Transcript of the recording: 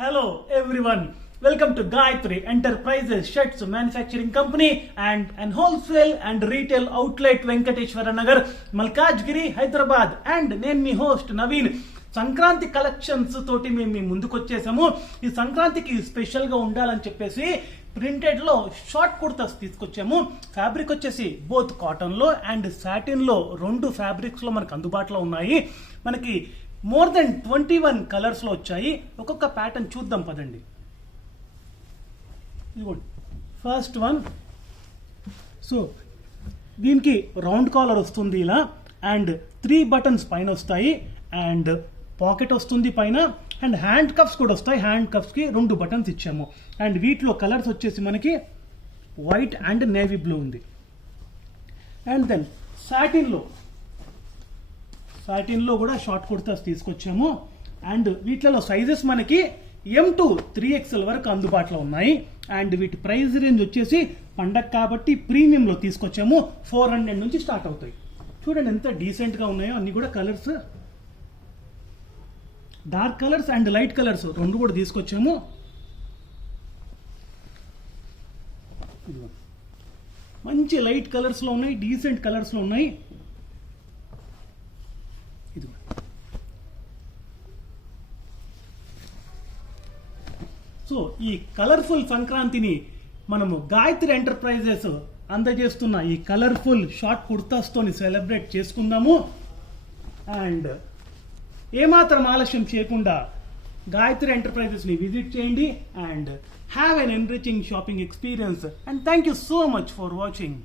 Hello everyone, welcome to Gayatri Enterprises Shirts Manufacturing Company and an wholesale and retail outlet Venkateshwara Nagar, Malkajgiri, Hyderabad. And నేను మీ host Naveen. Sankranti collections తోటి మేము మీ ముందుకు వచ్చేసాము. ఈ సంక్రాంతికి special గా ఉండాలని చెప్పేసి ప్రింటెడ్ లో షార్ట్ కుర్తాస్ తీసుకొచ్చాము. ఫ్యాబ్రిక్ వచ్చేసి బోత్ కాటన్ లో అండ్ సాటిన్ లో రెండు ఫ్యాబ్రిక్స్ లో మనకు అందుబాటులో ఉన్నాయి. మనకి మోర్ దెన్ 21 కలర్స్ లో వచ్చాయి. ఒక్కొక్క ప్యాటర్న్ చూద్దాం పదండి. ఇదిగోండి ఫస్ట్ వన్. సో దీనికి రౌండ్ కాలర్ వస్తుంది ఇలా, అండ్ 3 బటన్స్ పైన వస్తాయి, అండ్ పాకెట్ వస్తుంది పైన, అండ్ హ్యాండ్ కప్స్ కూడా వస్తాయి. హ్యాండ్ కప్స్ కి 2 బటన్స్ ఇచ్చాము. అండ్ వీటిలో కలర్స్ వచ్చేసి మనకి వైట్ అండ్ నేవీ బ్లూ ఉంది. అండ్ దెన్ సాటిన్ లో కూడా షార్ట్ కుర్తాస్ తీసుకొచ్చాము. అండ్ వీటిలో సైజెస్ మనకి M to 3XL వరకు అందుబాటులో ఉన్నాయి. అండ్ వీటి ప్రైస్ రేంజ్ వచ్చేసి పండగ కాబట్టి ప్రీమియం లో తీసుకొచ్చాము. 400 నుంచి స్టార్ట్ అవుతాయి. చూడండి ఎంత డీసెంట్ గా ఉన్నాయో అన్ని కూడా. Colours dark colours and light colours రెండు కూడా తీసుకొచ్చాము. మంచి లైట్ కలర్స్ లో ఉన్నాయి, డీసెంట్ కలర్స్ లో ఉన్నాయి. సో ఈ కలర్ఫుల్ సంక్రాంతిని మనము గాయత్రి ఎంటర్ప్రైజెస్ అందజేస్తున్న ఈ కలర్ఫుల్ షార్ట్ కుర్తాస్ తోని సెలబ్రేట్ చేసుకుందాము. అండ్ ఏమాత్రం ఆలస్యం చేయకుండా గాయత్రి ఎంటర్ప్రైజెస్ ని విజిట్ చేయండి and have an enriching shopping experience. And thank you so much for watching.